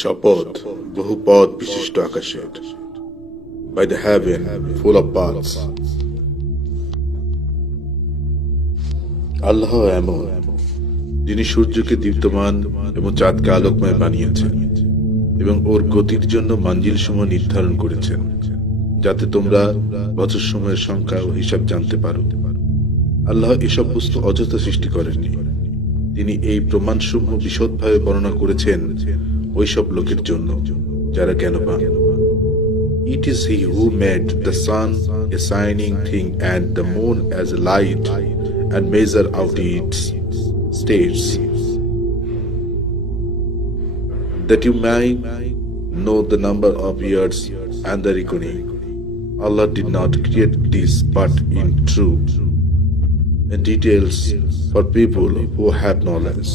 শপথ বহু পথ বিশিষ্ট আকাশের, by the heaven full of paths. আল্লাহ এমন, যিনি সূর্যকে দীপ্তমান এবং চাঁদকে আলোকময় বানিয়েছেন এবং ওর গতির জন্য মঞ্জিল সমূহ নির্ধারণ করেছেন, যাতে তোমরা বছর সময়ের সংখ্যা ও হিসাব জানতে পারো। আল্লাহ এসব বস্তু অযথা সৃষ্টি করেননি। তিনি এই প্রমাণসমূহ বিশদভাবে বর্ণনা করেছেন ওইসব লোকের জন্য যারা জ্ঞানবান। It is he who made the sun a shining thing and the moon as a light and measure out its states, that you might know the number of years and the reckoning. Allah did not create this but in truth and details for people who have knowledge.